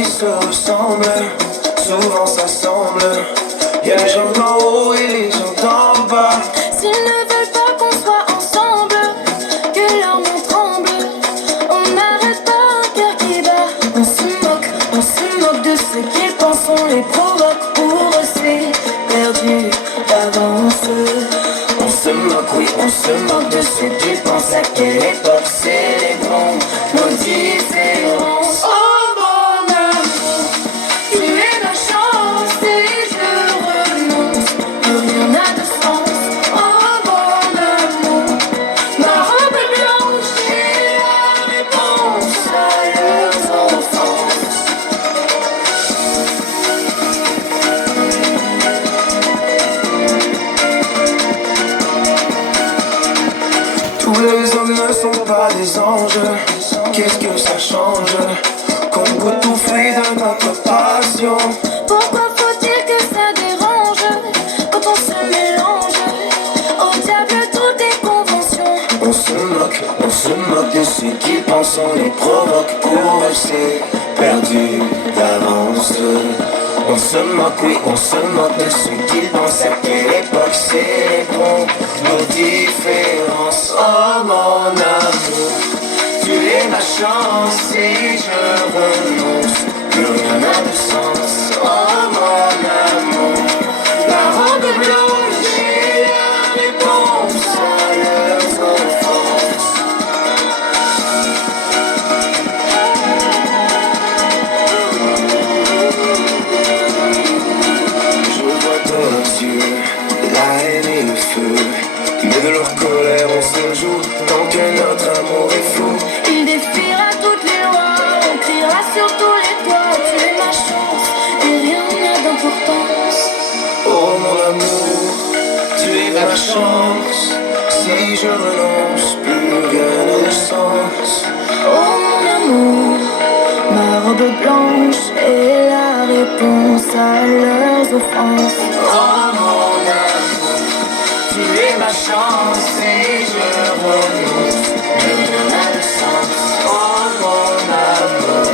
qui se ressemblent, souvent ça semble. Y'a les gens d'en haut et les gens d'en bas. S'ils ne veulent pas qu'on soit ensemble, que leur main tremble. On n'arrête pas un cœur qui bat. On se moque de ce qu'ils pensent, on les provoque. Pour eux c'est perdu d'avance. On se moque, oui, on se moque de ceux qui pensent à quelle époque célébrons nos différences. Oh mon amour, tu es ma chance et je renonce. Plus rien n'a de sens. Oh mon amour, ma robe blanche est la réponse à leurs enfances. Tous les hommes ne sont pas des anges. Qu'est-ce que ça change qu'on goûte tout fruit de notre passion? Pourquoi faut-il que ça dérange quand on se mélange? Au diable toutes les conventions. On se moque de ceux qui pensent, on les provoque. Pour eux c'est perdu d'avance. On se moque, oui, on se moque de ceux qui pensent à quelle époque célébrons nos différences. Oh mon amour, tu es ma chance et je renonce. Plus rien n'a de sens. Oh mon amour, la robe blanche est la réponse à leurs enfances. Je vois dans leurs yeux la haine et le feu, mais de leur colère on se joue tant que notre amour est fou. Il défiera toutes les lois, on criera sur tous les toits. Tu es ma chance et rien n'a d'importance. Oh mon amour, tu es ma chance. Si je renonce, plus rien n'a de sens. Oh mon amour, ma robe blanche est la réponse à leurs offenses. Oh mon amour, tu es ma chance et je renonce. Plus rien n'a de sens. Oh mon amour,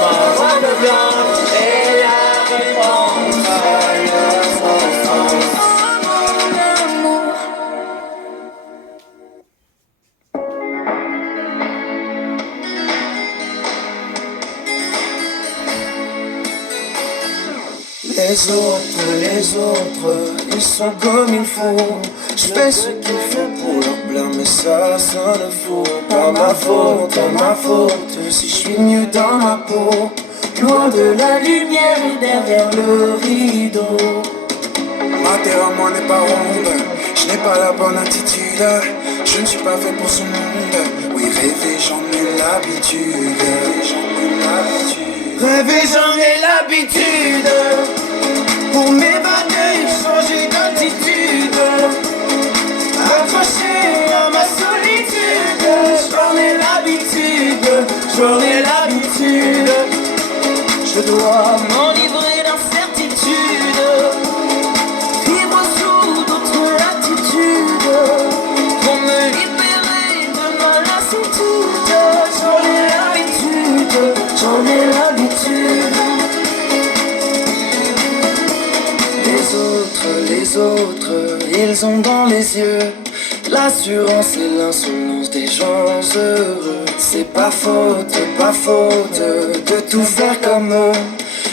ma robe blanche est la réponse à leurs enfances. Oh mon amour. Les autres, ils sont comme il faut. Je fais ce qu'il faut pour leur plaire, mais ça sonne faux. Pas ma faute, si je suis mieux dans ma peau. Loin de la lumière et derrière le rideau. Ma terre à moi n'est pas ronde, je n'ai pas la bonne attitude. Je ne suis pas fait pour ce monde. Oui, rêver, j'en ai l'habitude. Rêver, j'en ai l'habitude. Pour m'évader, changer d'altitude. Accroché à ma solitude. J'en ai l'habitude. Je dois m'enivrer d'incertitude. Vivre sous d'autres latitudes. Pour me libérer de ma lassitude. J'en ai l'habitude. Les autres, ils ont dans les yeux l'assurance et l'insolence des gens heureux. C'est pas faute de tout faire comme eux.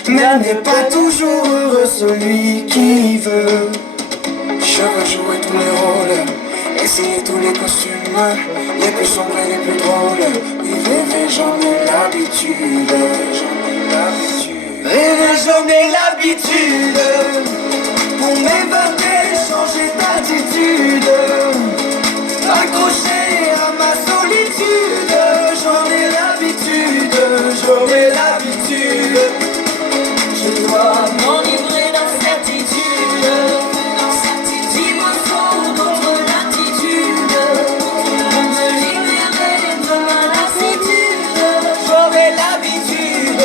Mais n'est pas toujours heureux celui qui veut. Je veux jouer tous les rôles, essayer tous les costumes, les plus sombres et les plus drôles. Oui, rêver, j'en ai l'habitude. Rêver, j'en ai l'habitude. Pour m'évader, changer d'attitude. Accroché à ma solitude. J'en ai l'habitude. Je dois m'enivrer d'incertitude. Dis-moi sans d'autres latitudes. Pour me libérer de ma lassitude. J'en ai l'habitude.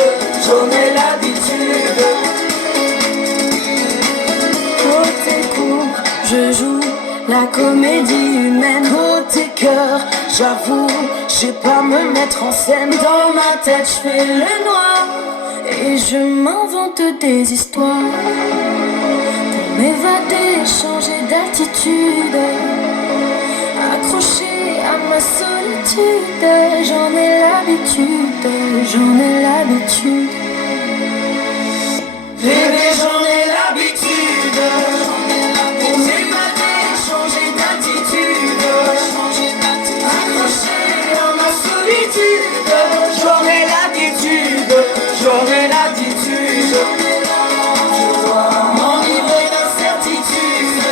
Côté court, je joue la comédie humaine. Côté cœur, j'avoue, je sais pas me mettre en scène. Dans ma tête, je fais le noir et Et je m'invente des histoires pour m'évader, changer d'attitude, accroché à ma solitude. J'en ai l'habitude, j'en ai l'habitude. Bébé, j'en ai l'habitude. Pour m'évader, changer d'attitude, accroché à ma solitude. J'en ai l'habitude, j'en ai l'attitude. Je dois m'enivrer d'incertitude,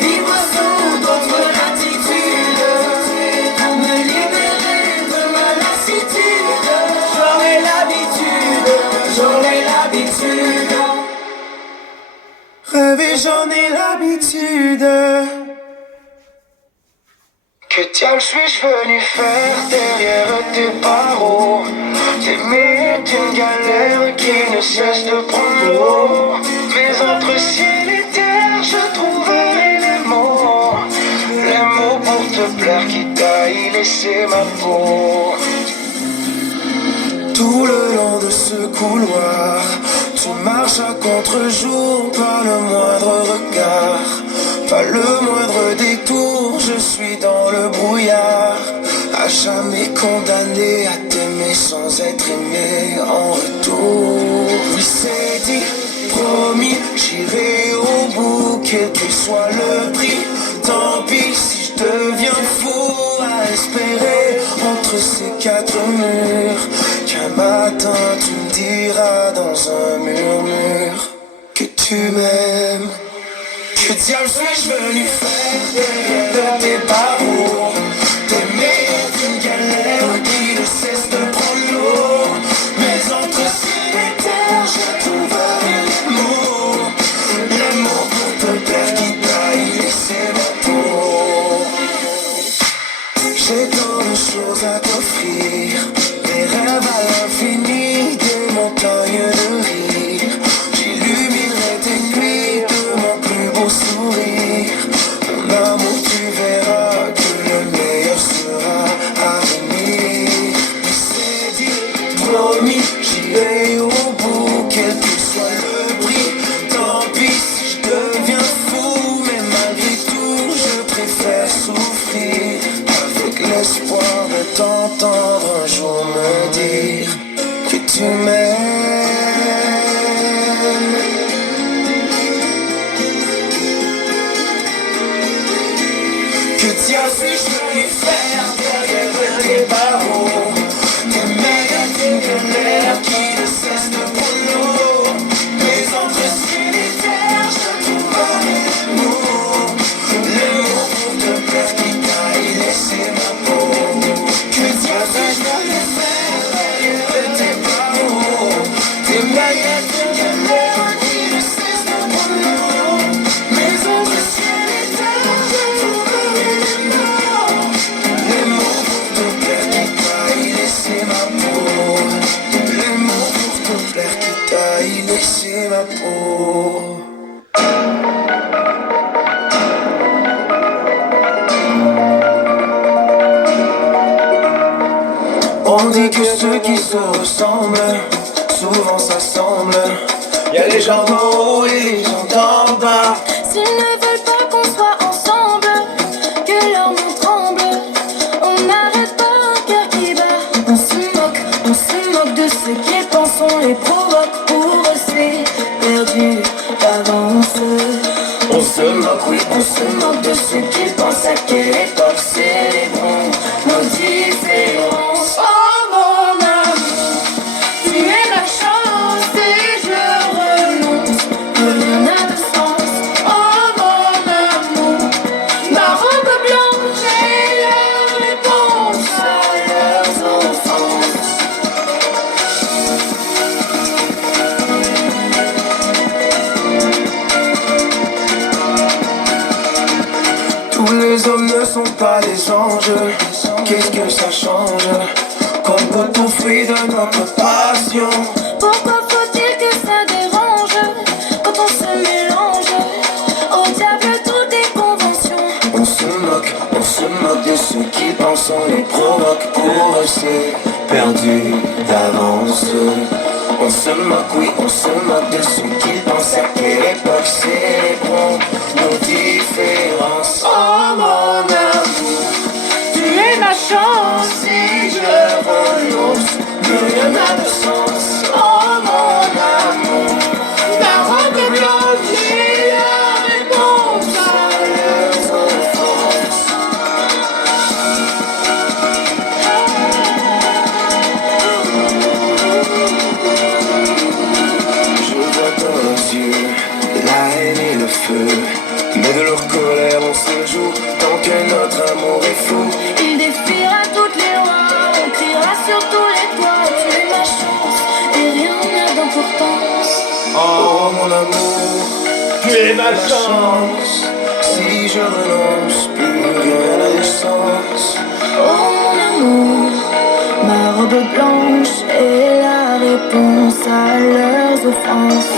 vivre sous d'autres latitudes, me libérer de ma lassitude. J'en ai l'habitude, j'en ai l'habitude. Rêver, j'en ai l'habitude. Que diable suis-je venu faire derrière tes barreaux? T'aimer est une galère qui ne cesse de prendre l'eau. Mais entre ciel et terre, je trouverai les mots pour te plaire, quitte à y laisser ma peau. Tout le long de ce couloir, tu marches à contre-jour, pas le moindre regard, pas le moindre détour. Je suis dans le brouillard, à jamais condamné à t'aimer sans être aimé en retour. Oui, c'est dit, promis, j'irai au bout, quel que soit le prix. Tant pis si je deviens fou à espérer entre ces quatre murs qu'un matin tu me diras dans un murmure que tu m'aimes. Que diable suis-je venu faire derrière tes barreaux? T'aimer est une galère qui ne cesse de prendre l'eau. Mais entre ciel et terre, je trouverai les mots pour te plaire, quitte à y laisser ma peau. J'ai tant de choses à t'offrir, des rêves à l'infini, des montagnes de rire. J'illuminerai tes nuits de mon plus beau sourire. Mon amour, tu verras que le meilleur sera à venir. C'est dit, promis, j'irai au bout, quel que soit le prix. Tant pis si je deviens fou, mais malgré tout, je préfère souffrir, avec l'espoir de t'entendre un jour me dire que tu m'aimes. Que diable suis-je venu faire derrière tes barreaux? T'aimer est une galère qui ne cesse de prendre l'eau. Mais entre ciel et terre, je trouverai les mots pour te plaire, quitte à y laisser ma peau. Que diable suis-je venu faire derrière tes barreaux? T'aimer est une galère qui ne cesse de prendre l'eau. Mais entre ciel et terre, je trouverai les mots pour te plaire, quitte à y laisser ma peau. Les mots pour te plaire, quitte à y laisser ma peau. On dit que ceux qui se ressemblent, souvent s'assemblent. Y'a les gens d'en haut et les gens d'en bas. S'ils ne veulent pas qu'on soit ensemble, que leur main tremble. On n'arrête pas un cœur qui bat. On se moque de ceux qui pensent, on les provoque. Pour eux c'est perdu d'avance. On se moque, oui, On se moque de ceux qui pensent à quelle époque célébrons nos différences. Oh mon amour, tu es ma chance et je renonce. Rien n'a de sens. Oh mon amour, ma robe blanche est la réponse à leurs enfances. tous les hommes ne sont pas des anges. Qu'est-ce que ça change? Comme quand on fruit de notre passion. Pourquoi faut-il que ça dérange quand on se mélange? Au diable toutes les conventions. On se moque de ceux qui pensent, on les provoque. Pour eux c'est perdu d'avance. On se moque, oui, on se moque de ceux qui pensent à quelle époque. Célébrons nos différences. Oh mon amour, tu es ma chance. Si je renonce, plus rien n'a de sens. Oh mon amour, ma robe blanche est la réponse à leurs enfances. Je vois dans leurs yeux la haine et le feu, mais de leur colère on se joue tant que notre amour est fou. Il défiera toutes les lois, on criera sur tous les toits. Tu es ma chance et rien n'a d'importance. Oh mon amour, tu es ma chance. Si je renonce, plus rien n'a de sens. Oh mon amour, ma robe blanche est la réponse à leurs offenses.